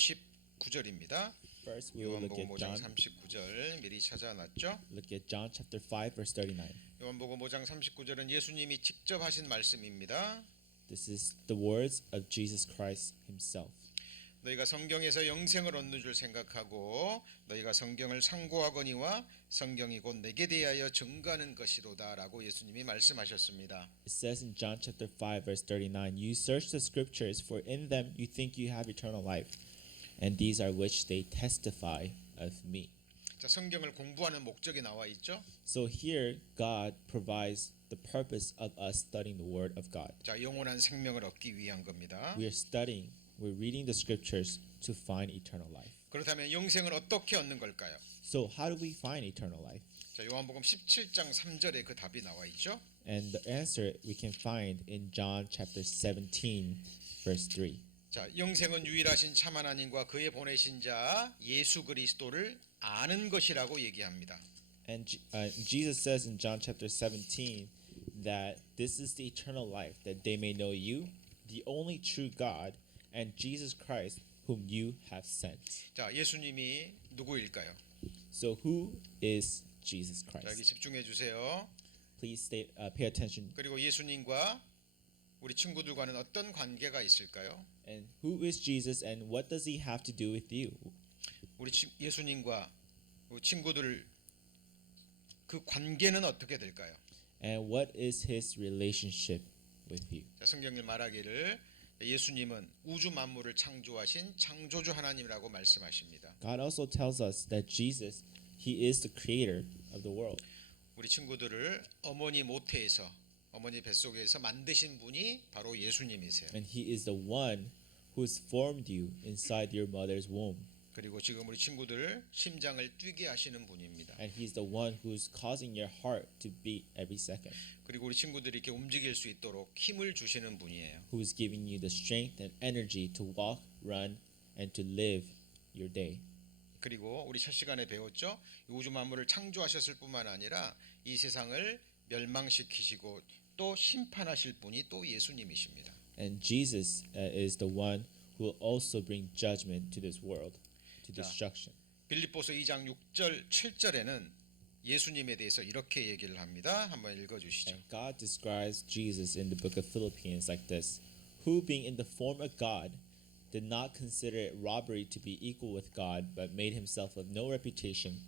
39절입니다. First, we will look 요한복음 at 5장 John. 39절 미리 찾아놨죠? Look at John chapter 5, verse 39. 요한복음 5장 39절은 예수님이 직접 하신 말씀입니다. This is the words of Jesus Christ Himself. 너희가 성경에서 영생을 얻는 줄 생각하고 너희가 성경을 상고하거니와 성경이 곧 내게 대하여 증거하는 것이로다라고 예수님이 말씀하셨습니다. It says in John chapter 5, verse 39, You search the scriptures, for in them you think you have eternal life, and these are which they testify of me. 자, 성경을 공부하는 목적이 나와 있죠. So here, God provides the purpose of us studying the Word of God. 자, 영원한 생명을 얻기 위한 겁니다. We're reading the scriptures to find eternal life. 그렇다면 영생을 어떻게 얻는 걸까요? So how do we find eternal life? 자, 요한복음 17장 3절에 그 답이 나와 있죠. And the answer we can find in John chapter 17, verse 3. 자, 영생은 유일하신 참 하나님과 그의 보내신 자 예수 그리스도를 아는 것이라고 얘기합니다. And Jesus says in John chapter 17 that this is the eternal life, that they may know you, the only true God, and Jesus Christ, whom you have sent. 자, 예수님이 누구일까요? So who is Jesus 자, 여기 Christ? 집중해 주세요. Please pay attention. 그리고 예수님과 우리 친구들과는 어떤 관계가 있을까요? And who is Jesus, and what does he have to do with you? 우리 예수님과 우리 친구들 그 관계는 어떻게 될까요? And what is his relationship with you? 자, 성경이 말하기를 예수님은 우주 만물을 창조하신 창조주 하나님이라고 말씀하십니다. God also tells us that Jesus, he is the creator of the world. 우리 친구들을 어머니 모태에서 어머니 뱃속에서 만드신 분이 바로 예수님이세요. And he is the one who has formed you inside your mother's womb. 그리고 지금 우리 친구들 심장을 뛰게 하시는 분입니다. And he's the one who's causing your heart to beat every second. 그리고 우리 친구들이 이렇게 움직일 수 있도록 힘을 주시는 분이에요. Who's giving you the strength and energy to walk, run, and to live your day. 그리고 우리 첫 시간에 배웠죠. 우주 만물을 창조하셨을 뿐만 아니라 이 세상을 멸망시키시고 또 심판하실 분이 또 예수님이십니다. And Jesus is the one who will also bring judgment to this world, to destruction. 빌립보서 2장 6절 7절에는 예수님에 대해서 이렇게 얘기를 합니다. 한번 읽어 주시죠. And God describes Jesus in the book of Philippians like this, who being in the form of God did not consider it robbery to be equal with God, but made himself of no reputation,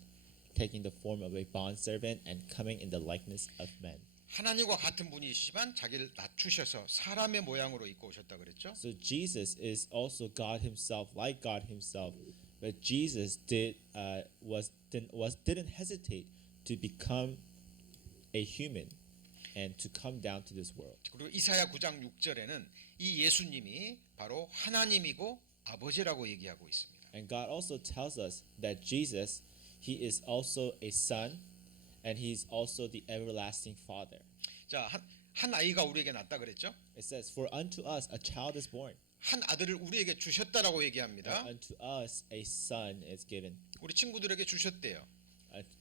taking the form of a bondservant and coming in the likeness of men. 하나님과 같은 분이시지만 자기를 낮추셔서 사람의 모양으로 입고 오셨다 그랬죠. So Jesus is also God himself, like God himself, but Jesus didn't hesitate to become a human and to come down to this world. 그리고 이사야 9장 6절에는 이 예수님이 바로 하나님이고 아버지라고 얘기하고 있습니다. And God also tells us that Jesus, he is also a son, and he is also the everlasting Father. 자, 한 아이가 우리에게 났다 그랬죠. It says, "For unto us a child is born, 한 아들을 우리에게 주셨다라고 and 얘기합니다. unto us a son is given. 우리 친구들에게 주셨대요.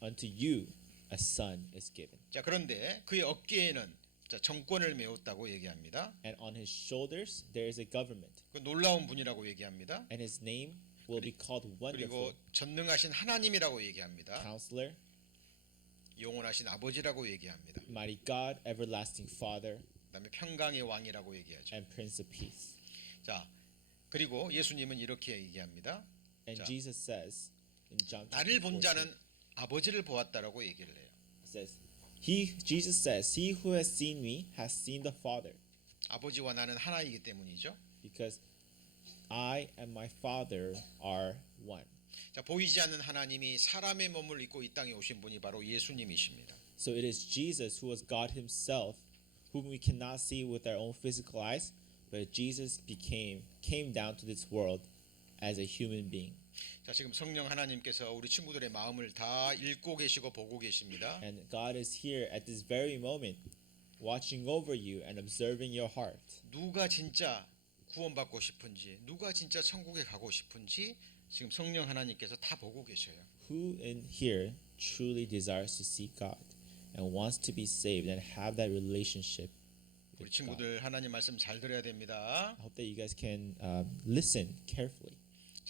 Unto you a son is given. 자, 그런데 그의 어깨에는 자, 정권을 메웠다고 얘기합니다. And on his shoulders there is a government, 그 놀라운 분이라고 얘기합니다. and his name will be called Wonderful, 그리고 전능하신 하나님이라고 얘기합니다. Counselor, 영원하신 아버지라고 얘기합니다. Mighty God, Everlasting Father, 그다음에 평강의 왕이라고 얘기하죠. and Prince of Peace." 자, 그리고 예수님은 이렇게 얘기합니다. And 자, Jesus says in John 나를 본 14, 자는 아버지를 보았다라고 얘기를 해요. it says, Jesus says, "He who has seen me has seen the Father, 아버지와 나는 하나이기 때문이죠. because I and my Father are one." 자, 보이지 않는 하나님이 사람의 몸을 입고 이 땅에 오신 분이 바로 예수님이십니다. So it is Jesus who was God himself, whom we cannot see with our own physical eyes, but Jesus came down to this world as a human being. 자, 지금 성령 하나님께서 우리 친구들의 마음을 다 읽고 계시고 보고 계십니다. And God is here at this very moment, watching over you and observing your heart. 누가 진짜 구원받고 싶은지, 누가 진짜 천국에 가고 싶은지 지금 성령 하나님께서 다 보고 계셔요. Who in here truly desires to see God and wants to be saved and have that relationship 우리 with God? 친구들 하나님 말씀 잘 들어야 됩니다. I hope that you guys can listen carefully.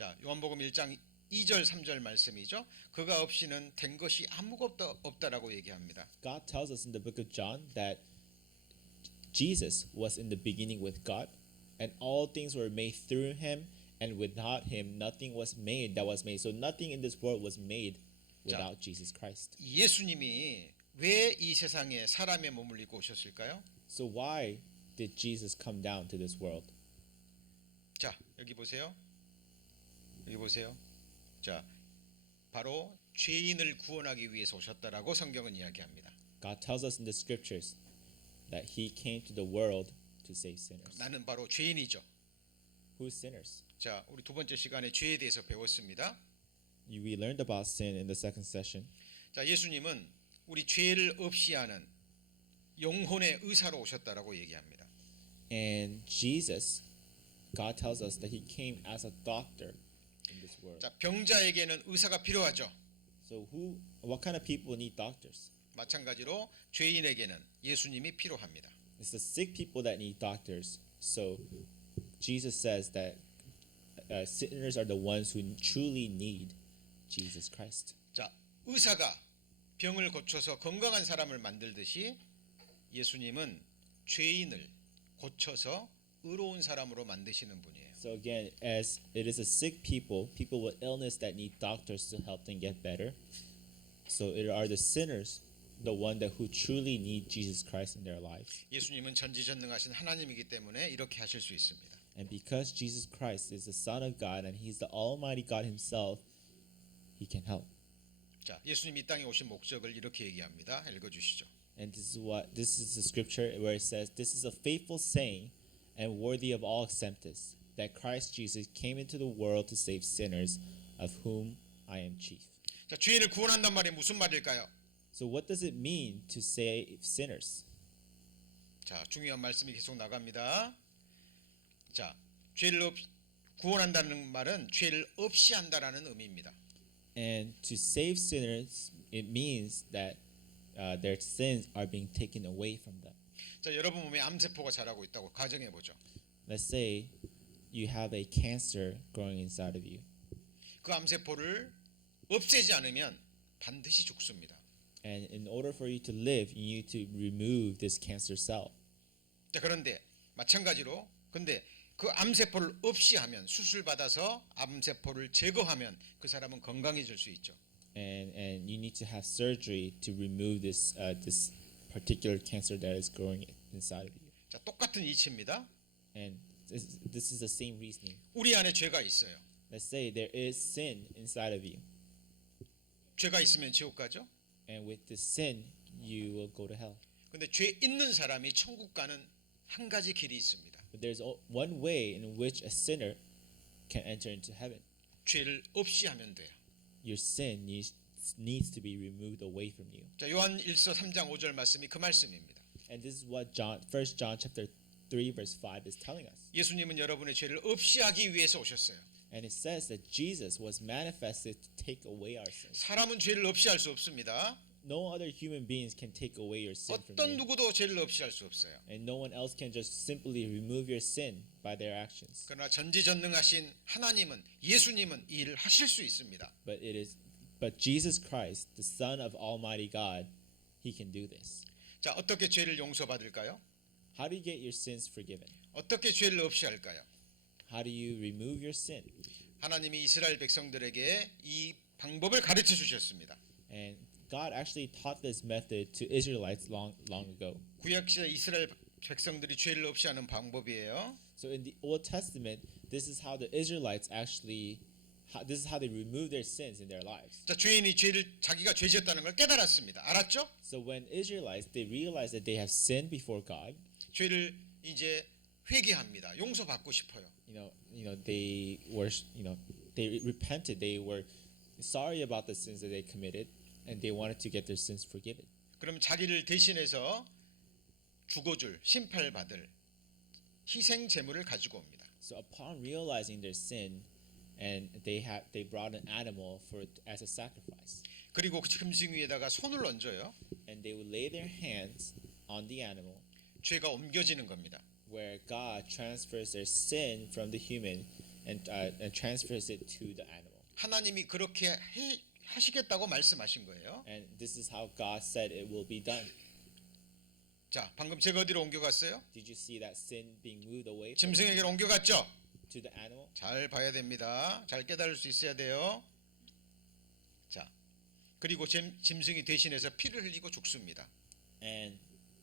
자, 요한복음 1장 2절 3절 말씀이죠. 그가 없이는 된 것이 아무것도 없다라고 얘기합니다. God tells us in the book of John that Jesus was in the beginning with God, and all things were made through him, and without him nothing was made that was made. So nothing in this world was made without Jesus Christ. 예수님이 왜 이 세상에 사람의 몸을 입고 오셨을까요? So why did Jesus come down to this world? 자, 여기 보세요. 여기 보세요. 자, 바로 죄인을 구원하기 위해서 오셨다라고 성경은 이야기합니다. God tells us in the scriptures that he came to the world to save sinners. 나는 바로 죄인이죠. Who's sinners? 자, 우리 두 번째 시간에 죄에 대해서 배웠습니다. We learned about sin in the second session. 자, 예수님은 우리 죄를 없이 하는 영혼의 의사로 오셨다라고 얘기합니다. And Jesus, God tells us that he came as a doctor in this world. 자, 병자에게는 의사가 필요하죠. So what kind of people need doctors? 마찬가지로 죄인에게는 예수님이 필요합니다. It's the sick people that need doctors. So Jesus says that sinners are the ones who truly need Jesus Christ. 자, 의사가 병을 고쳐서 건강한 사람을 만들듯이 예수님은 죄인을 고쳐서 의로운 사람으로 만드시는 분이에요. So again, as it is a sick people, people with illness that need doctors to help them get better. So it are the sinners, the one that who truly need Jesus Christ in their lives. 예수님은 전지전능하신 하나님이기 때문에 이렇게 하실 수 있습니다. And because Jesus Christ is the Son of God and He's the Almighty God Himself, He can help. 자, 예수님이 이 땅에 오신 목적을 이렇게 얘기합니다. 읽어주시죠. And this is the scripture where it says, "This is a faithful saying and worthy of all acceptance, that Christ Jesus came into the world to save sinners, of whom I am chief." 자, 죄인을 구원한단 말이 무슨 말일까요? So what does it mean to save sinners? 자, 중요한 말씀이 계속 나갑니다. 자, 구원한다는 말은 죄를 없이 한다라는 의미입니다. And to save sinners, it means that their sins are being taken away from them. 자, 여러분 몸에 암세포가 자라고 있다고 가정해 보죠. Let's say you have a cancer growing inside of you, 그 암세포를 없애지 않으면 반드시 죽습니다. and in order for you to live, you need to remove this cancer cell. 자, 그런데 마찬가지로 근데 그 암세포를 없이 하면 수술 받아서 암세포를 제거하면 그 사람은 건강해질 수 있죠. And you need to have surgery to remove this particular cancer that is growing inside of you. 자, 똑같은 이치입니다. And this is the same reasoning. 우리 안에 죄가 있어요. Let's say there is sin inside of you, 죄가 있으면 지옥 가죠. and with this sin, you will go to hell. 근데 죄 있는 사람이 천국 가는 한 가지 길이 있습니다. But there's one way in which a sinner can enter into heaven. 죄를 없이 하면 돼요. Your sin needs to be removed away from you. 자, 요한 1서 3장 5절 말씀이 그 말씀입니다. And this is what 1 John chapter 3 verse 5 is telling us. 예수님은 여러분의 죄를 없이 하기 위해서 오셨어요. And it says that Jesus was manifested to take away our sins. 사람은 죄를 없이 할 수 없습니다. No other human beings can take away your sin from 어떤 you. 누구도 죄를 없이 할 수 없어요. And no one else can just simply remove your sin by their actions. 그러나 전지전능하신 하나님은 예수님은 이 일을 하실 수 있습니다. But Jesus Christ, the Son of Almighty God, He can do this. 자, 어떻게 죄를 용서받을까요? How do you get your sins forgiven? 어떻게 죄를 없이 할까요? How do you remove your sin? 하나님이 이스라엘 백성들에게 이 방법을 가르쳐 주셨습니다. And God actually taught this method to Israelites long ago. 구약 시대 이스라엘 백성들이 죄를 없이 하는 방법이에요. So in the Old Testament, this is how the Israelites this is how they remove their sins in their lives. 자, 죄인이 자기가 죄지었다는 걸 깨달았습니다. 알았죠? So when Israelites they realized that they have sinned before God, 죄를 이제 회개합니다. 용서받고 싶어요. they repented. They were sorry about the sins that they committed, and they wanted to get their sins forgiven. 그럼 자기를 대신해서 죽어줄 심판받을 희생 제물을 가지고 옵니다. So upon realizing their sin, and they brought an animal as a sacrifice, 그리고 그 짐승 위에다가 손을 얹어요. and they would lay their hands on the animal, 죄가 옮겨지는 겁니다. where God transfers their sin from the human and transfers it to the animal. 하나님이 그렇게 하시겠다고 말씀하신 거예요. And this is how God said it will be done. 자, 방금 제가 어디로 옮겨갔어요? Did you see that sin being moved away from 짐승에게로 옮겨갔죠? to the animal? 잘 봐야 됩니다. 잘 깨달을 수 있어야 돼요. 자, 그리고 짐승이 대신해서 피를 흘리고 죽습니다. And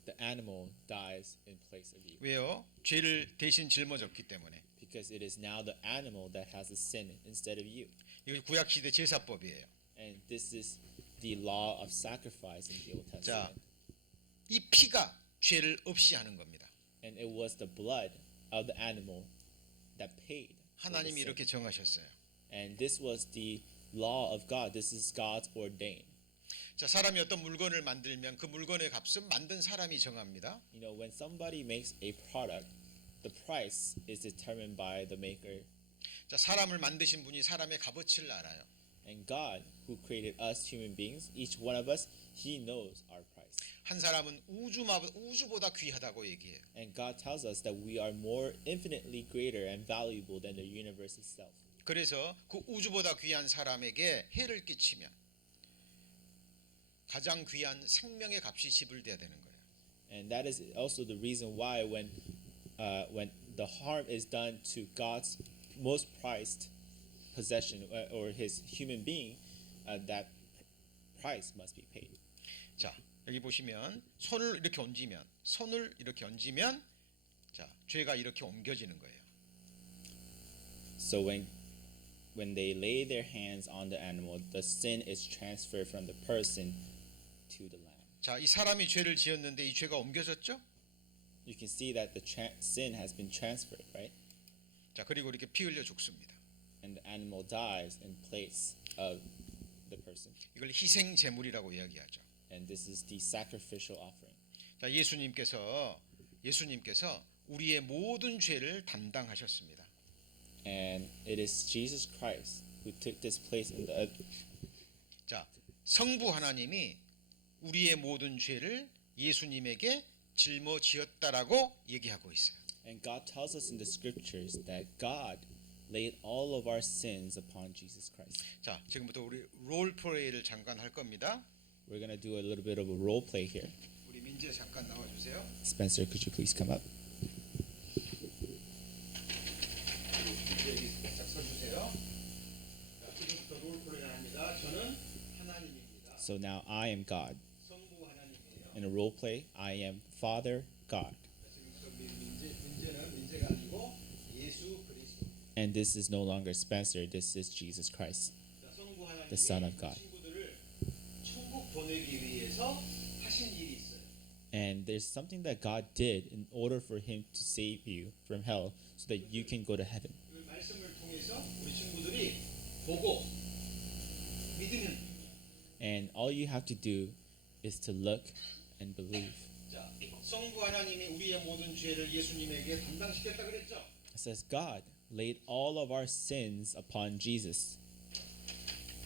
the animal dies in place of you. 왜요? 죄를 대신 짊어졌기 때문에. Because it is now the animal that has the sin instead of you. 이거 구약 시대 제사법이에요. And this is the law of sacrifice in the Old 자, Testament. 이 피가 죄를 없이 하는 겁니다. And it was the blood of the animal that paid. for the 하나님이 sin. 이렇게 정하셨어요. And this was the law of God. This is God's ordained. 자, 사람이 어떤 물건을 만들면 그 물건의 값은 만든 사람이 정합니다. You know, when somebody makes a product, the price is determined by the maker. 자, 사람을 만드신 분이 사람의 값어치를 알아요. And God, who created us human beings, each one of us, He knows our price. 한 사람은 우주보다 귀하다고 얘기해요. And God tells us that we are more infinitely greater and valuable than the universe itself. 그래서 그 우주보다 귀한 사람에게 해를 끼치면 가장 귀한 생명의 값이 지불돼야 되는 거예요. And that is also the reason why when the harm is done to God's most prized possession or His human being, that price must be paid. 자, 여기 보시면 손을 이렇게 얹으면 자, 죄가 이렇게 옮겨지는 거예요. So when they lay their hands on the animal, the sin is transferred from the person to the lamb. 자, 이 사람이 죄를 지었는데 이 죄가 옮겨졌죠? You can see that the sin has been transferred, right? 자, 그리고 이렇게 피 흘려 죽습니다. And the animal dies in place of the person. 이걸 희생 제물이라고 이야기하죠. And this is the sacrificial offering. 자, 예수님께서 우리의 모든 죄를 담당하셨습니다. And it is Jesus Christ who took this place in the 자, 성부 하나님이 우리의 모든 죄를 예수님에게 짊어지었다라고 얘기하고 있어요. and God tells us in the scriptures that God laid all of our sins upon Jesus Christ. 자, 지금부터 우리 롤 플레이를 잠깐 할 겁니다. We're going to do a little bit of a role play here. 우리 민재 잠깐 나와 주세요. Spencer, could you please come up? 민재 여기 살짝 서 주세요. 자, 지금부터 롤 플레이를 합니다. 저는 하나님입니다. So now I am God. 성부 하나님이에요. In a role play, I am Father God. 지금부터 민재는 민재가 아니고 예수 그리스도. And this is no longer Spencer, this is Jesus Christ. 자, 성부 하나님이 The Son of God. 친구들을 천국 보내기 위해서 하신 일이 있어요. And there's something that God did in order for him to save you from hell so that you can go to heaven. 그 말씀을 통해서 우리 친구들이 보고 믿으면 And all you have to do is to look and believe. 자, 성부 하나님이 우리의 모든 죄를 예수님에게 담당시켰다 그랬죠. It says God laid all of our sins upon Jesus.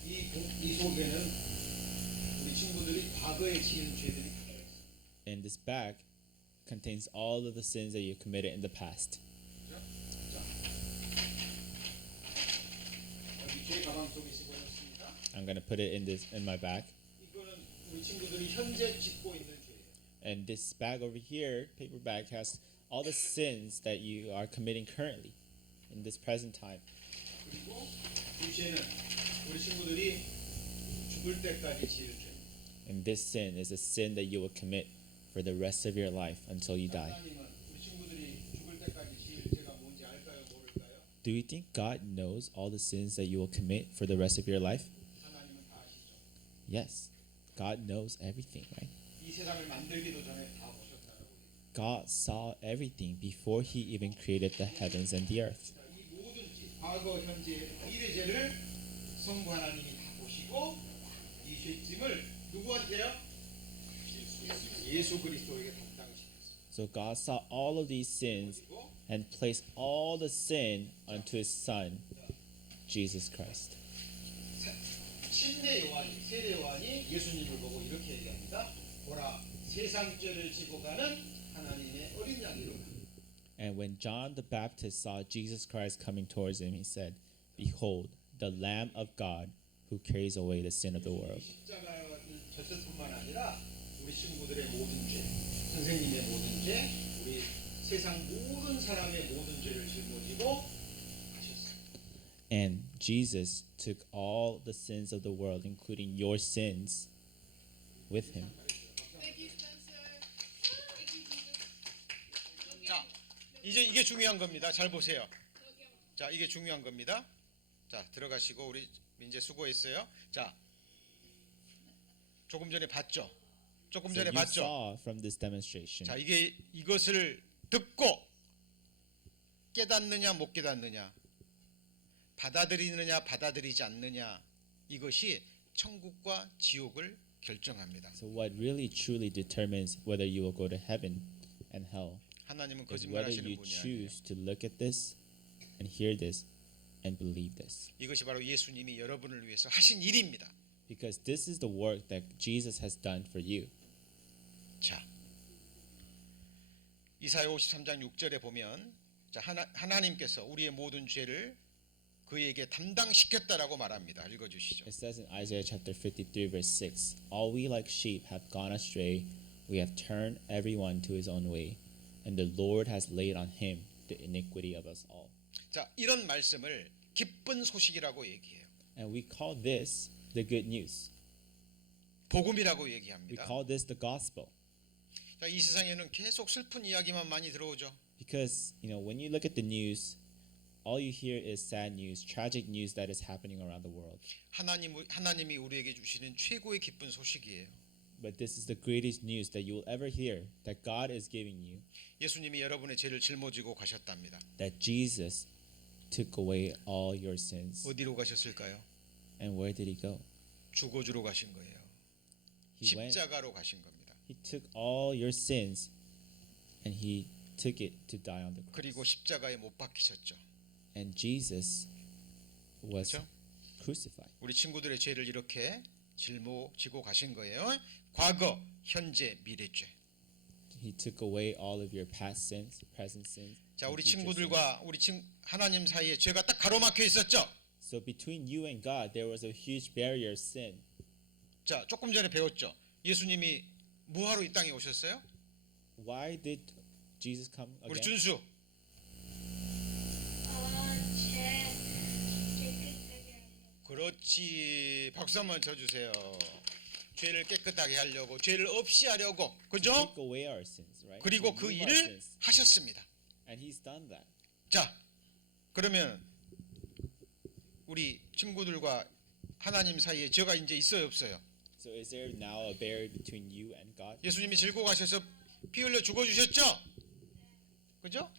이 속에는 우리 친구들이 과거에 지은 죄들이 다 들어있어요. And this bag contains all of the sins that you committed in the past. 그죠? 자, 여기 죄 가방 속에 집어넣습니다. I'm going to put it in my bag. 이거는 우리 친구들이 현재 짓고 있는 죄예요. And this bag over here, paper bag, has all the sins that you are committing currently in this present time. 그리고 이 죄는 우리 친구들이 죽을 때까지 지을 죄. And this sin is a sin that you will commit for the rest of your life until you die. 하나님은 우리 친구들이 죽을 때까지 지을 죄가 뭔지 알까요? 모를까요? Do you think God knows all the sins that you will commit for the rest of your life? 하나님은 다 아시죠. Yes. God knows everything, right? 이 세상을 만들기도 전에 다 보셨다라고. God saw everything before he even created the heavens and the earth. 자, 이 모든 과거, 현재 미래 죄를 성부 하나님이 다 보시고 이 죄짐을 누구한테요? 예수 그리스도에게 담당시켰어요. So God saw all of these sins 그리고 and placed all the sin onto his son, Jesus Christ. 침례 요한이, 세례 요한이 예수님을 보고 이렇게 얘기합니다. 보라, 세상 죄를 지고 가는 하나님의 어린 양이로다. And when John the Baptist saw Jesus Christ coming towards him, he said, "Behold, the Lamb of God who carries away the sin of the world." 십자가를 졌을뿐만 아니라 우리 친구들의 모든 죄, 선생님의 모든 죄, 우리 세상 모든 사람의 모든 죄를 짊어지고 가셨어요. And Jesus took all the sins of the world, including your sins, with him. Thank you, Spencer. Thank you, Jesus. 자, 이제 이게 중요한 겁니다. 잘 보세요. 자, 이게 중요한 겁니다. 자, 들어가시고 우리 민재 수고했어요. 자, 조금 전에 봤죠? 조금 So 전에 you 봤죠? saw from this demonstration. 자, 이게 이것을 듣고 깨닫느냐 못 깨닫느냐, 받아들이느냐 받아들이지 않느냐, 이것이 천국과 지옥을 결정합니다. So what really truly determines whether you will go to heaven and hell 하나님은 is whether 거짓말하시는 you 분이 아니에요. choose to look at this and hear this and believe this. 이것이 바로 예수님이 여러분을 위해서 하신 일입니다. Because this is the work that Jesus has done for you. 자, 이사야 53장 6절에 보면, 자, 하나님께서 우리의 모든 죄를 그에게 담당시켰다라고 말합니다. 읽어주시죠. It says in Isaiah chapter 53 verse 6, "All we like sheep have gone astray, we have turned everyone to his own way, and the Lord has laid on him the iniquity of us all." 자, 이런 말씀을 기쁜 소식이라고 얘기해요. And we call this the good news. 복음이라고 We 얘기합니다. call this the gospel. 자, 이 세상에는 계속 슬픈 이야기만 많이 들어오죠. Because, when you look at the news, all you hear is sad news, tragic news that is happening around the world. 하나님이 우리에게 주시는 최고의 기쁜 소식이에요. But this is the greatest news that you will ever hear that God is giving you, 예수님이 여러분의 죄를 짊어지고 가셨답니다. that Jesus took away all your sins. 어디로 가셨을까요? And where did he go? 죽어주러 가신 거예요. He went, 십자가로 가신 겁니다. he took all your sins and he took it to die on the 그리고 cross. 십자가에 못 박히셨죠. And Jesus was 그렇죠? crucified. 우리 친구들의 죄를 이렇게 짊어지고 가신 거예요. 과거, 현재, 미래죄. He took away all of your past sins, present sins. 자, and 우리 future sins. 친구들과 하나님 사이에 죄가 딱 가로막혀 있었죠. So between you and God, there was a huge barrier of sin. 자, 조금 전에 배웠죠. 예수님이 뭐하러 이 땅에 오셨어요? Why did Jesus come 우리 again? 준수. 그렇지. 박수 한번 쳐주세요. 죄를 깨끗하게 하려고, 죄를 없이 하려고, 그죠? Take away our sins, right? 그리고 To 그 remove our 일을 sins. 하셨습니다. And he's done that. 자, 그러면 우리 친구들과 하나님 사이에 죄가 이제 있어요, 없어요? So is there now a barrier between you and God? 예수님이 질고 가셔서 피 흘려 죽어주셨죠? 그죠?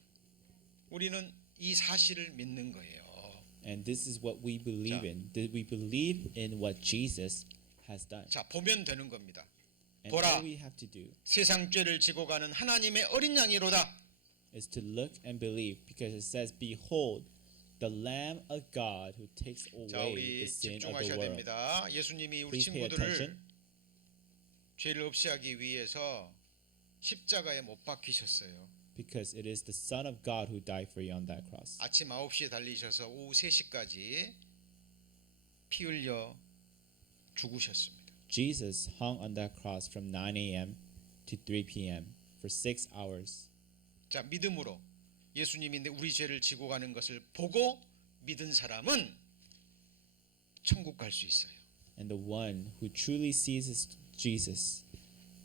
우리는 이 사실을 믿는 거예요. And this is what we believe 자. in. Did we believe in what Jesus has done? 자, 보면 되는 겁니다. And 보라. all we have to do 세상 죄를 지고 가는 하나님의 어린 양이로다. is to look and believe, because it says, "Behold, the Lamb of God who takes 자, away 우리 the sin of the 집중하셔야 world." 됩니다. 예수님이 우리 Please pay 친구들을 attention. 죄를 없이 하기 위해서 십자가에 못 박히셨어요. Because it is the Son of God who died for you on that cross. 아침 9시에 달리셔서 오후 3시까지 피 흘려 죽으셨습니다. Jesus hung on that cross from 9 a.m. to 3 p.m. for 6 hours. 자, 믿음으로 예수님이 우리 죄를 지고 가는 것을 보고 믿은 사람은 천국 갈 수 있어요. And the one who truly sees Jesus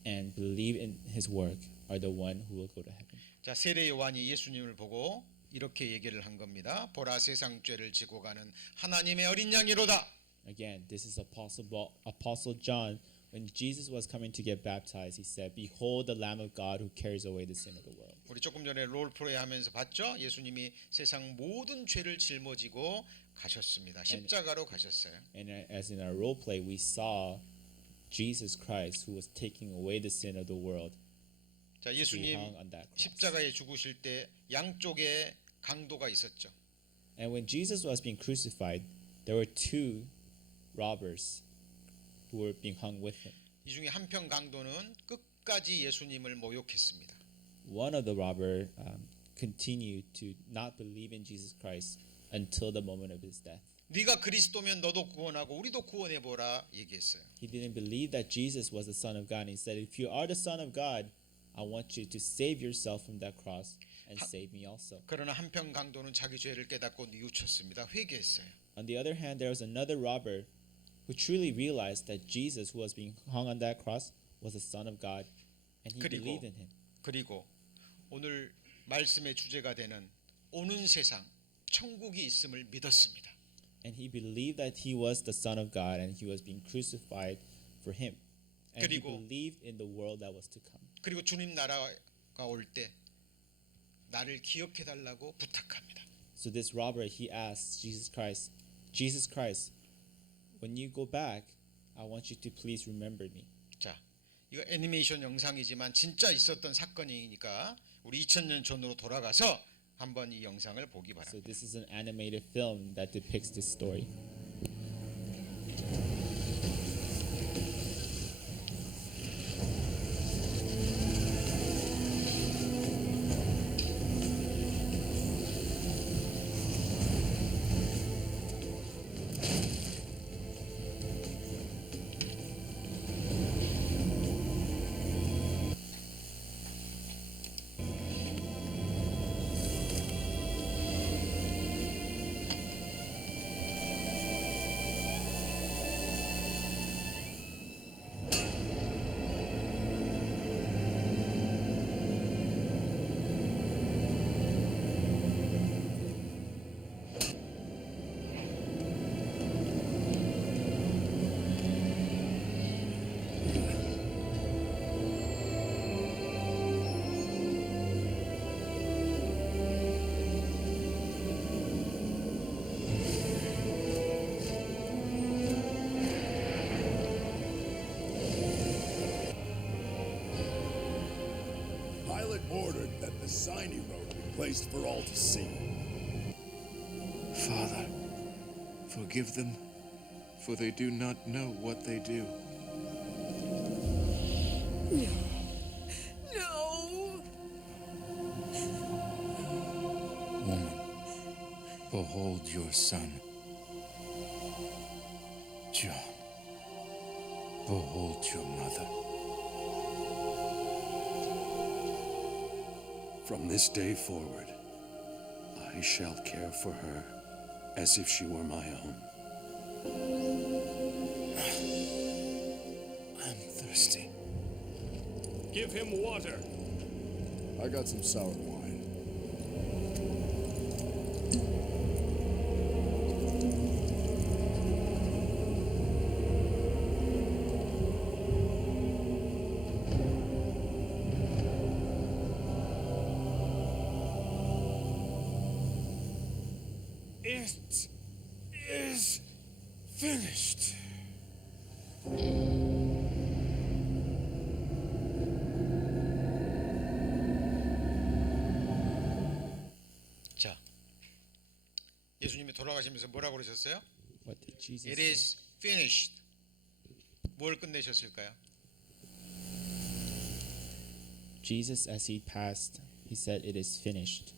and believe in his work are the one who will go to heaven. 자, 세례 요한이 예수님을 보고 이렇게 얘기를 한 겁니다. 보라, 세상 죄를 지고 가는 하나님의 어린 양이로다. Again, this is Apostle John. When Jesus was coming to get baptized, he said, "Behold the Lamb of God who carries away the sin of the world." 우리 조금 전에 롤플레이 하면서 봤죠? 예수님이 세상 모든 죄를 жил머지고 가셨습니다. 십자가로 가셨어요. And as in our role play, we saw Jesus Christ who was taking away the sin of the world. 자, He 예수님 hung on that cross. 십자가에 죽으실 때 양쪽에 강도가 있었죠. And when Jesus was being crucified, there were two robbers who were being hung with him. 이 중에 한편 강도는 끝까지 예수님을 모욕했습니다. One of the robber continue to not believe in Jesus Christ until the moment of his death. 네가 그리스도면 너도 구원하고 우리도 구원해 보라 얘기했어요. He didn't believe that Jesus was the Son of God. He said, if you are the Son of God, I want you to save yourself from that cross and save me also. 그러나 한편 강도는 자기 죄를 깨닫고 뉘우쳤습니다. 회개했어요. On the other hand, there was another robber who truly realized that Jesus, who was being hung on that cross, was the Son of God, and he 그리고- believed in him. 그리고 오늘 말씀의 주제가 되는 오는 세상 천국이 있음을 믿었습니다. And he believed that he was the Son of God and he was being crucified for him. And he 그리고- believed in the world that was to come. 그리고 주님 나라가 올 때 나를 기억해 달라고 부탁합니다. So this robber, he asked Jesus Christ, when you go back, I want you to please remember me. 자, 이거 애니메이션 영상이지만 진짜 있었던 사건이니까 우리 2000년 전으로 돌아가서 한번 이 영상을 보기 바랍니다. So this is an animated film that depicts this story. Pilate ordered that the sign he wrote be placed for all to see. Father, forgive them, for they do not know what they do. No. Woman, behold your son. John, behold your mother. From this day forward, I shall care for her as if she were my own. I'm thirsty. Give him water. I got some sour wine. It is finished. 자, 예수님이 돌아가시면서 뭐라고 그러셨어요? What did Jesus It say? is finished. 뭘 끝내셨을까요? Jesus, as he passed, he said, "It is finished."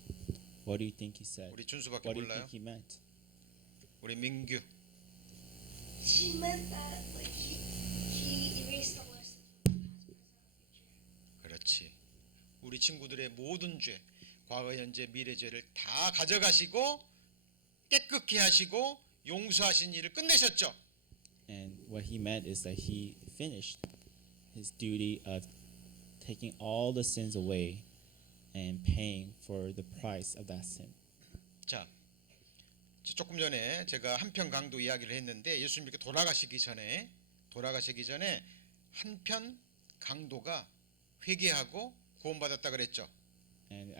What do you think he said? 우리 준수밖에 What do you 몰라요? think he meant? 우리 민규. She meant that like he erased the list of the past, present, and future. 그렇지. 우리 친구들의 모든 죄, 과거, 현재, 미래 죄를 다 가져가시고 깨끗게 하시고 용서하신 일을 끝내셨죠. And what he meant is that he finished his duty of taking all the sins away and paying for the price of that sin. 자, 조금 전에 제가 한편 강도 이야기를 했는데 예수님께 돌아가시기 전에 한편 강도가 회개하고 구원받았다 그랬죠. And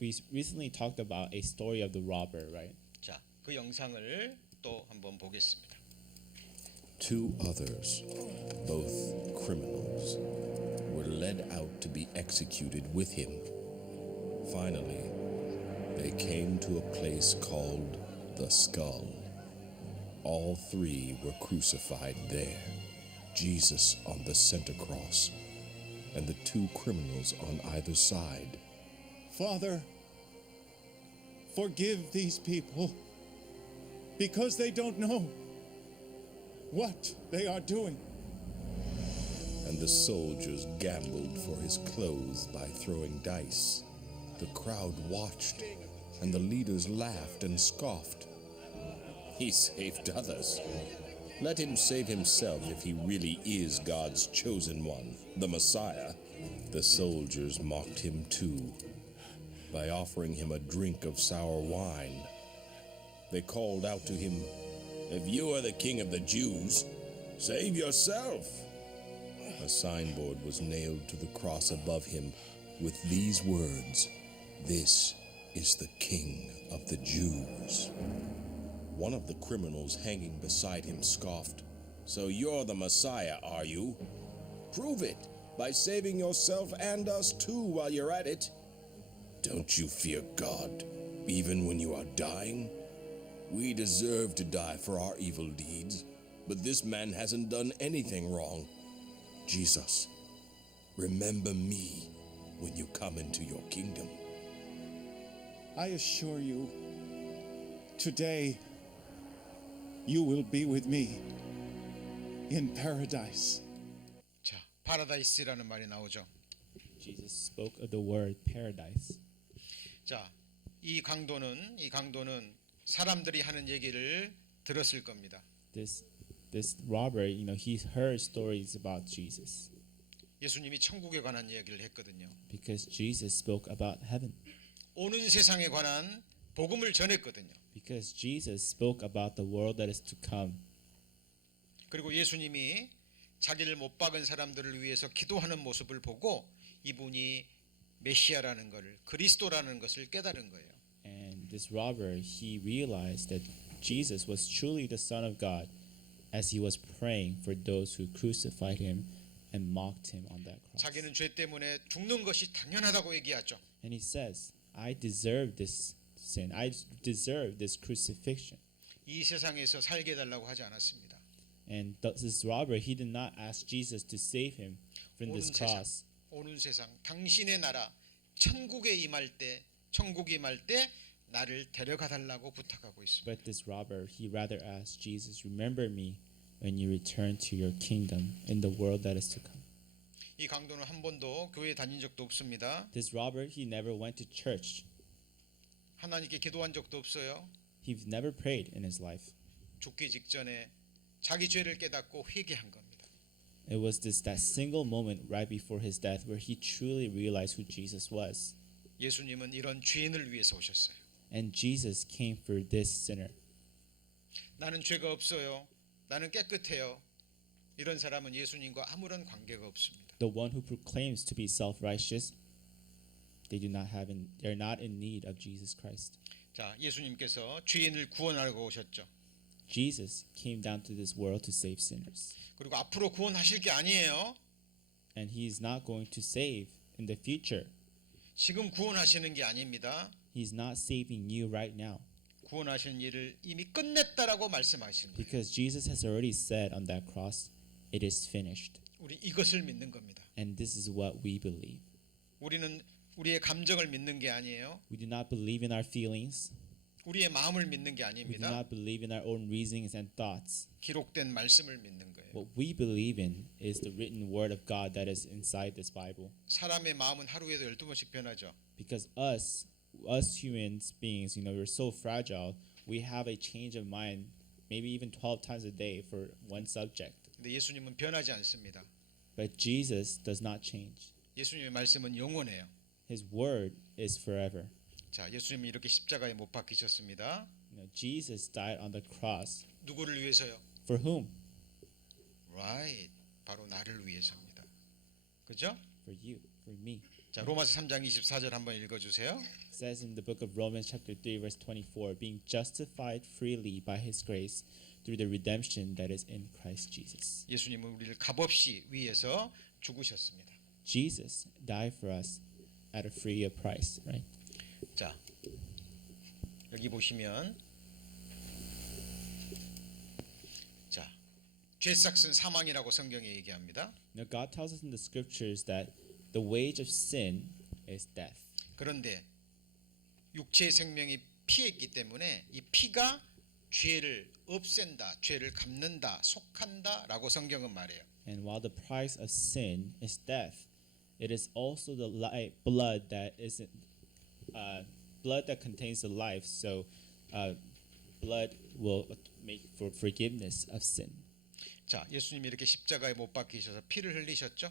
we recently talked about a story of the robber, right? 자, 그 영상을 또 한번 보겠습니다. Two others, both criminals, were led out to be executed with him. Finally, they came to a place called the Skull. All three were crucified there, Jesus on the center cross, and the two criminals on either side. Father, Forgive these people because they don't know what they are doing. And the soldiers gambled for his clothes by throwing dice. The crowd watched, and the leaders laughed and scoffed. He saved others. Let him save himself if he really is God's chosen one, the Messiah. The soldiers mocked him too by offering him a drink of sour wine. They called out to him, "If you are the king of the Jews, save yourself." A signboard was nailed to the cross above him with these words, "This is the King of the Jews." One of the criminals hanging beside him scoffed, "So you're the Messiah, are you? Prove it by saving yourself and us too while you're at it. Don't you fear God, even when you are dying? We deserve to die for our evil deeds, but this man hasn't done anything wrong. Jesus, remember me when you come into your kingdom." I assure you, today you will be with me in paradise. 자, 파라다이스라는 말이 나오죠. Jesus spoke of the word paradise. 자, 이 강도는 사람들이 하는 얘기를 들었을 겁니다. This robber, he heard stories about Jesus 예수님이 천국에 관한 이야기를 했거든요. because Jesus spoke about heaven. 오는 세상에 관한 복음을 전했거든요. Because Jesus spoke about the world that is to come. 그리고 예수님이 자기를 못 박은 사람들을 위해서 기도하는 모습을 보고 이분이 메시아라는 것을, 그리스도라는 것을 깨달은 거예요. And this robber, he realized that Jesus was truly the Son of God as he was praying for those who crucified him and mocked him on that cross. 자기는 죄 때문에 죽는 것이 당연하다고 얘기하죠. And he says, I deserve this sin. I deserve this crucifixion. 이 세상에서 살게 해달라고 하지 않았습니다. And this robber, he did not ask Jesus to save him from this cross. 오는 세상, 당신의 나라, 천국에 임할 때 나를 데려가 달라고 부탁하고 있습니다. But this robber, he rather asked Jesus, remember me when you return to your kingdom in the world that is to come. 이 강도는 한 번도 교회에 다닌 적도 없습니다. This robber, he never went to church. 하나님께 기도한 적도 없어요. He's never prayed in his life. 죽기 직전에 자기 죄를 깨닫고 회개한 겁니다. It was that single moment right before his death where he truly realized who Jesus was. 예수님은 이런 죄인을 위해서 오셨어요. And Jesus came for this sinner. 나는 죄가 없어요. 나는 깨끗해요. 이런 사람은 예수님과 아무런 관계가 없습니다. The one who proclaims to be self-righteous, they're not in need of Jesus Christ. 자, 예수님께서 죄인을 구원하러 오셨죠. Jesus came down to this world to save sinners. 그리고 앞으로 구원하실 게 아니에요. And he is not going to save in the future. 지금 구원하시는 게 아닙니다. He's not saving you right now. 구원하시는 일을 이미 끝냈다라고 말씀하신 거예요. Because Jesus has already said on that cross, it is finished. 우리 이것을 믿는 겁니다. And this is what we believe. 우리는 우리의 감정을 믿는 게 아니에요. We do not believe in our feelings. 우리의 마음을 믿는 게 We do 아닙니다. not believe in our own reasonings and thoughts. 기록된 말씀을 믿는 거예요. What we believe in is the written word of God that is inside this Bible. 사람의 마음은 하루에도 12번씩 변하죠. Because us human beings, we're so fragile. We have a change of mind, maybe even 12 times a day for one subject. 근데 예수님은 변하지 않습니다. But Jesus does not change. 예수님의 말씀은 영원해요. His word is forever. 자, 예수님이 이렇게 십자가에 못 박히셨습니다. Jesus died on the cross. 누구를 위해서요? For whom? Right. 바로 나를 위해서입니다. 그죠? For you, for me. 자, 로마서 3장 24절 한번 읽어 주세요. It says in the book of Romans chapter 3 verse 24, being justified freely by his grace through the redemption that is in Christ Jesus. 예수님은 우리를 값없이 위해서 죽으셨습니다. Jesus died for us at a free price, right? 자, 여기 보시면 자, 죄 삭은 사망이라고 성경에 얘기합니다. Now God tells us in the scriptures that the wage of sin is death. 그런데 육체의 생명이 피했기 때문에 이 피가 죄를 없앤다, 죄를 갚는다, 속한다라고 성경은 말해요. And while the price of sin is death, it is also the blood that isn't blood that contains the life. So, blood will make for forgiveness of sin. 자, 예수님이 이렇게 십자가에 못 박히셔서 피를 흘리셨죠?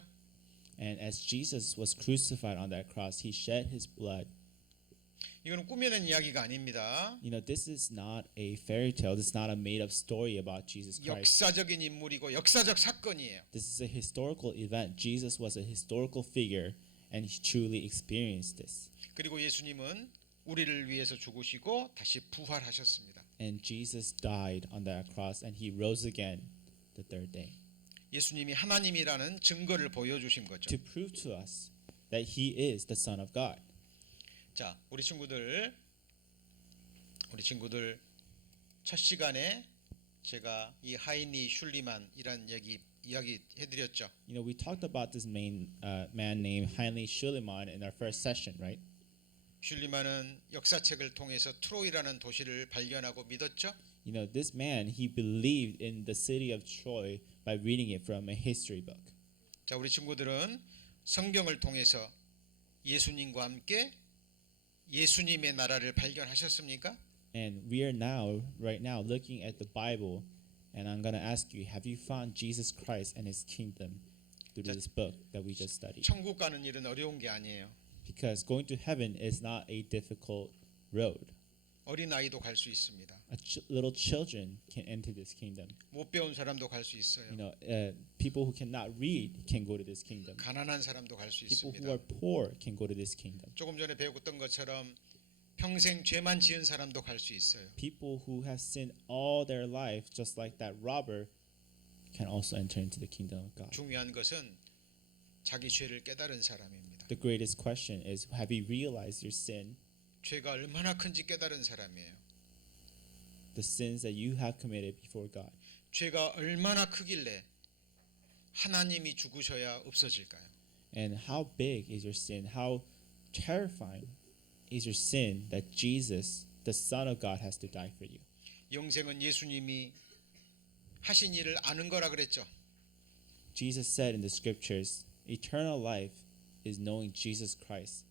And as Jesus was crucified on that cross, he shed his blood. 이거는 꾸며낸 이야기가 아닙니다. You know, this is not a fairy tale. This is not a made-up story about Jesus Christ. 역사적인 인물이고 역사적 사건이에요. This is a historical event. Jesus was a historical figure, and he truly experienced this. 그리고 예수님은 우리를 위해서 죽으시고 다시 부활하셨습니다. And Jesus died on that cross, and he rose again the third day 예수님이 하나님이라는 증거를 보여주신 거죠. to prove to us that he is the Son of God. 자, 우리 친구들 첫 시간에 제가 이 하이니 슐리만이란 이야기 해드렸죠. You know, we talked about this man named Heinrich Schliemann in our first session, right? 슐리만은 역사책을 통해서 트로이라는 도시를 발견하고 믿었죠. You know, this man, he believed in the city of Troy by reading it from a history book. 자, 우리 친구들은 성경을 통해서 예수님과 함께 예수님의 나라를 발견하셨습니까? And we are right now, looking at the Bible, and I'm going to ask you, have you found Jesus Christ and his kingdom through this book that we just studied? 천국 가는 일은 어려운 게 아니에요. Because going to heaven is not a difficult road. 어린 아이도 갈 수 있습니다. Little children can enter this kingdom. 못 배운 사람도 갈 수 있어요. You know, people who cannot read can go to this kingdom. 가난한 사람도 갈 수 People who 있습니다. are poor can go to this kingdom. 조금 전에 배웠던 것처럼 평생 죄만 지은 사람도 갈 수 있어요. People who have sinned all their life, just like that robber, can also enter into the kingdom of God. 중요한 것은 자기 죄를 깨달은 사람입니다. The greatest question is, have you realized your sin, 죄가 얼마나 큰지 깨달은 사람이에요. the sins that you have committed before God? 죄가 얼마나 크길래 하나님이 죽으셔야 없어질까요? And how big is your sin? How terrifying is your sin that Jesus, the Son of God, has to die for you? 영생은 예수님이 하신 일을 아는 거라 그랬죠. Jesus said in the scriptures, eternal life is knowing Jesus Christ,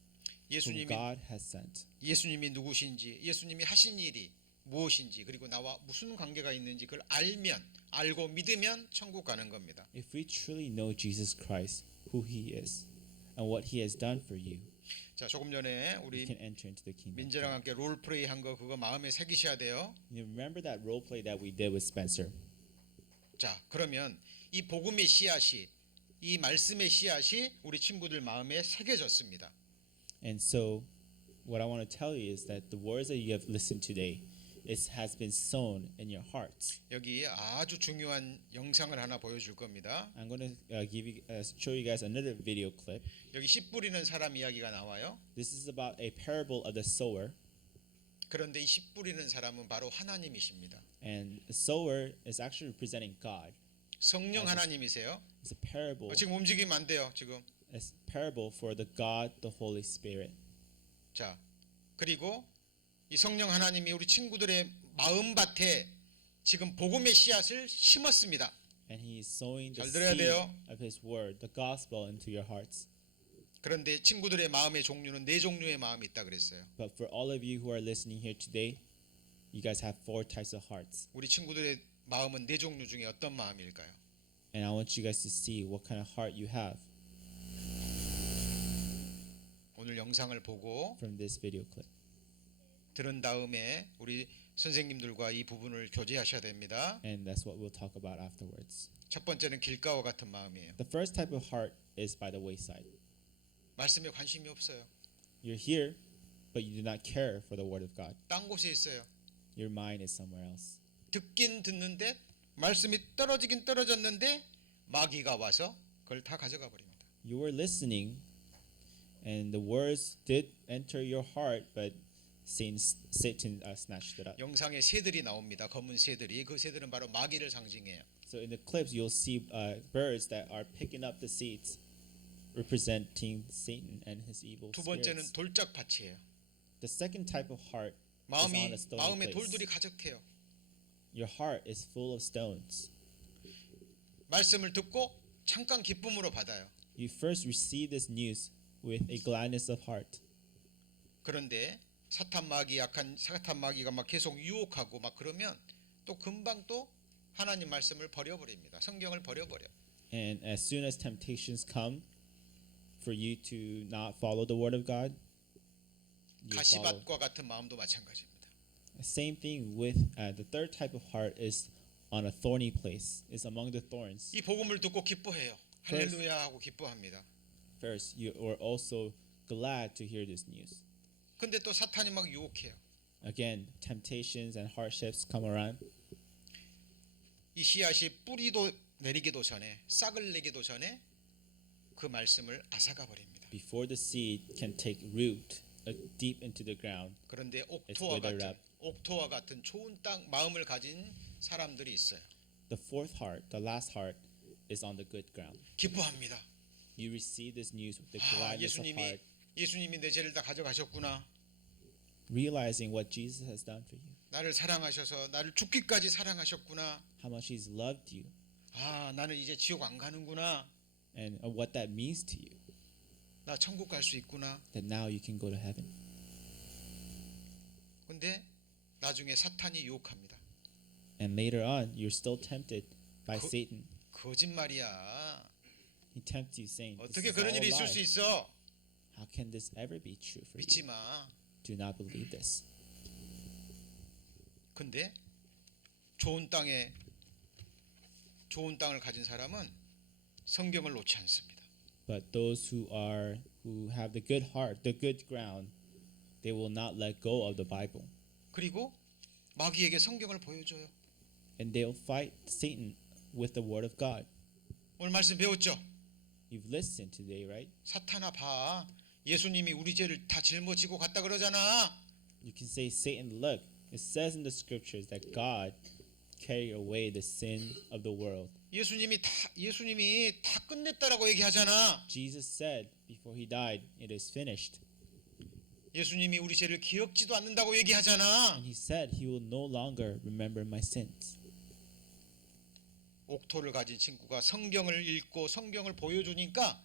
whom 예수님이 God has sent. 예수님이 누구신지, 예수님이 하신 일이 무엇인지, 그리고 나와 무슨 관계가 있는지 그걸 알고 믿으면 천국 가는 겁니다. If we truly know Jesus Christ, who he is, and what he has done for you, 자, 조금 전에 we 우리 can enter into the kingdom. 민재랑 함께 롤플레이 한 거 그거 마음에 새기셔야 돼요. You remember that role play that we did with Spencer? 자, 그러면 이 복음의 씨앗이, 이 말씀의 씨앗이 우리 친구들 마음에 새겨졌습니다. And so, what I want to tell you is that the words that you have listened today, it has been sown in your hearts. 여기 아주 중요한 영상을 하나 보여줄 겁니다. I'm going to show you guys another video clip. 여기 씨 뿌리는 사람 이야기가 나와요. This is about a parable of the sower, 그런데 이 씨 뿌리는 사람은 바로 하나님이십니다. and the sower is actually representing God. 성령 하나님이세요. It's a parable. 지금 움직이면 안 돼요. 지금. It's a parable for the God, the Holy Spirit. 자, 그리고 이 성령 하나님이 우리 친구들의 마음밭에 지금 복음의 씨앗을 심었습니다. And he is sowing the 잘 들어야 seed 돼요. of his word, the gospel, into your hearts. 그런데 친구들의 마음의 종류는 네 종류의 마음이 있다 그랬어요. But for all of you who are listening here today, you guys have 4 types of hearts. 우리 친구들의 마음은 네 종류 중에 어떤 마음일까요? And I want you guys to see what kind of heart you have 오늘 영상을 보고 from this video clip. 들은 다음에 우리 선생님들과 이 부분을 교제하셔야 됩니다. And that's what we'll talk about afterwards. 첫 번째는 길가와 같은 마음이에요. The first type of heart is by the wayside. 말씀에 관심이 없어요. You're here, but you do not care for the word of God. 딴 곳에 있어요. Your mind is somewhere else. 듣긴 듣는데 말씀이 떨어지긴 떨어졌는데 마귀가 와서 그걸 다 가져가 버립니다. You were listening, and the words did enter your heart, but Satan snatched it up. 영상에 새들이 나옵니다. 검은 새들이. 그 새들은 바로 마귀를 상징해요. So in the clips, you'll see birds that are picking up the seeds, representing Satan and his evil 두 번째는 spirits. 돌짝밭이에요. The second type of heart on a stony 마음에 place. 돌들이 가득해요. Your heart is full of stones. 말씀을 듣고 잠깐 기쁨으로 받아요. You first receive this news with a gladness of heart. 그런데 사탄 마귀가 막 계속 유혹하고 막 그러면 또 금방 또 하나님 말씀을 버려버립니다. 성경을 버려버려. And as soon as temptations come for you to not follow the word of God, you follow. 가시밭과 같은 마음도 마찬가지입니다. Same thing with the third type of heart is on a thorny place, is among the thorns. 이 복음을 듣고 기뻐해요. 할렐루야 하고 기뻐합니다. First, you are also glad to hear this news. 근데 또 사탄이 막 유혹해요. Again, temptations and hardships come around. 이 씨앗이 뿌리도 내리기도 전에 싹을 내기도 전에 그 말씀을 앗아가 버립니다. Before the seed can take root deep into the ground, 그런데 It's withered up. 옥토와 같은 좋은 땅 마음을 가진 사람들이 있어요. the fourth heart, the last heart, is on the good ground. 기뻐합니다. You receive this news with the 아, gladness of heart, 예수님이 내 죄를 다 가져가셨구나. realizing what Jesus has done for you, 나를 사랑하셔서 나를 죽기까지 사랑하셨구나. how much He's loved you, 아, 나는 이제 지옥 안 가는구나. and what that means to you, 나 천국 갈 수 있구나. that now you can go to heaven. 근데 나중에 사탄이 유혹합니다. And later on, you're still tempted by 그- Satan. 거짓말이야. He tempts you, saying, "This 어떻게 is 그런 all 일이 있을 lie. 수 있어? How can this ever be true for 믿지 you? 마. Do not believe this." 근데 좋은 땅을 가진 사람은 성경을 놓지 않습니다. But those who have the good heart, the good ground, they will not let go of the Bible, 그리고 마귀에게 성경을 보여줘요. and they'll fight Satan with the word of God. 오늘 말씀 배웠죠? You've listened today, right? 사탄아 봐. 예수님이 우리 죄를 다 짊어지고 갔다 그러잖아. You can say, Satan, look, it says in the scriptures that God carried away the sin of the world. 예수님이 다 끝냈다라고 얘기하잖아. Jesus said before he died, it is finished. 예수님이 우리 죄를 기억지도 않는다고 얘기하잖아. And he said he will no longer remember my sins. 옥토를 가진 친구가 성경을 읽고 성경을 보여주니까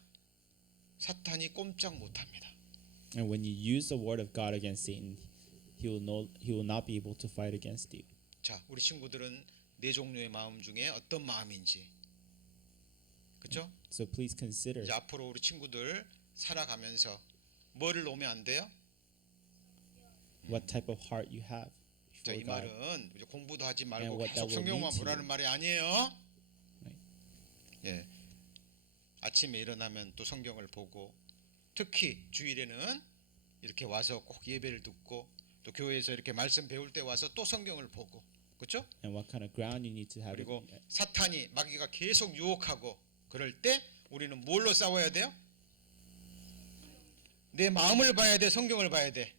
사탄이 꼼짝 못합니다. And when you use the word of God against Satan, he will not be able to fight against you. 자, 우리 친구들은 네 종류의 마음 중에 어떤 마음인지, 그렇죠? So please consider 이제 앞으로 우리 친구들 살아가면서 뭐를 놓으면 안 돼요? what type of heart you have 자, 이 before God. 말은 이제 공부도 하지 And 말고 what that 계속 will 성경만 mean to 보라는 you. 말이 아니에요. Right. 예, 아침에 일어나면 또 성경을 보고, 특히 주일에는 이렇게 와서 꼭 예배를 듣고, 또 교회에서 이렇게 말씀 배울 때 와서 또 성경을 보고, 그렇죠? And what kind of ground you need to have. 그리고 사탄이 마귀가 계속 유혹하고 그럴 때 우리는 뭘로 싸워야 돼요? 내 마음을 봐야 돼, 성경을 봐야 돼.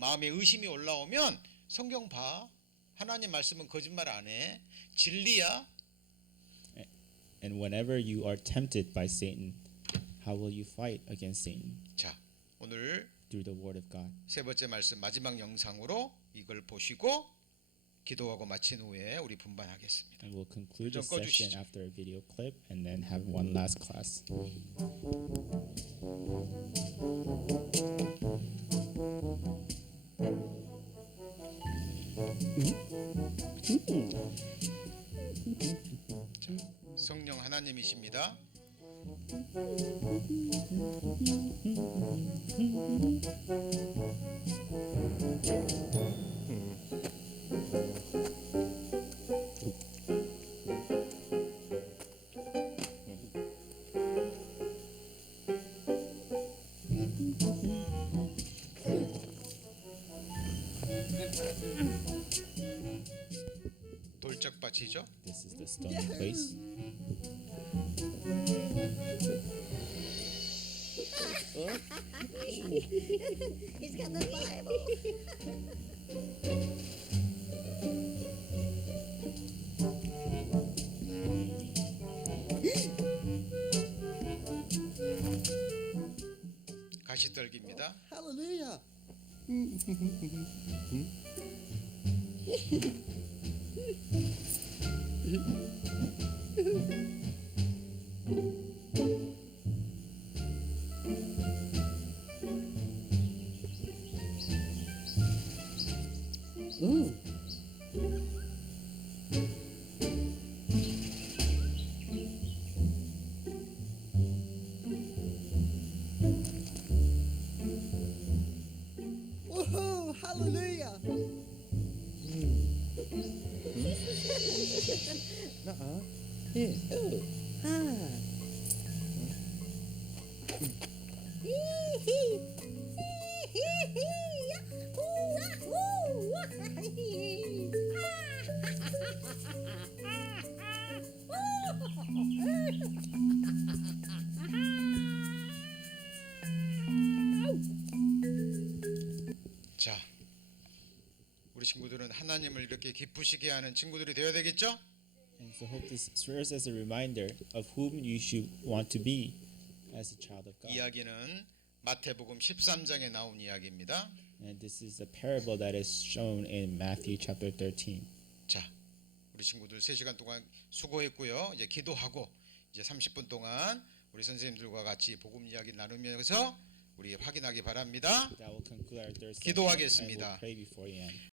마음에 의심이 올라오면 성경 봐. 하나님 말씀은 거짓말 안 해. 진리야. And whenever you are tempted by Satan, how will you fight against Satan? 자, 오늘 Through the word of God. 세 번째 말씀 마지막 영상으로 이걸 보시고 기도하고 마친 후에 우리 분반하겠습니다. And we'll conclude 좀 this session 꺼주시죠. after a video clip and then have one last class. 성령 하나님이십니다. 돌짝밭이죠. This is the stony place. He's got the Bible. 가시떨기입니다. Hallelujah. Woohoo! Hallelujah! Nuh-uh. Here. Oh. Ah. 자, 우리 친구들은 하나님을 이렇게 기쁘시게 하는 친구들이 되어야 되겠죠? And so hope this serves as a reminder of whom you should want to be as a child of God. 이야기는 마태복음 13장에 나온 이야기입니다. And this is a parable that is shown in Matthew chapter 13. 자, 우리 친구들 3시간 동안 수고했고요. 이제 기도하고 이제 30분 동안 우리 선생님들과 같이 복음 이야기 나누면서 우리 확인하기 바랍니다. That will conclude our third session, and 기도하겠습니다. we'll pray before we end.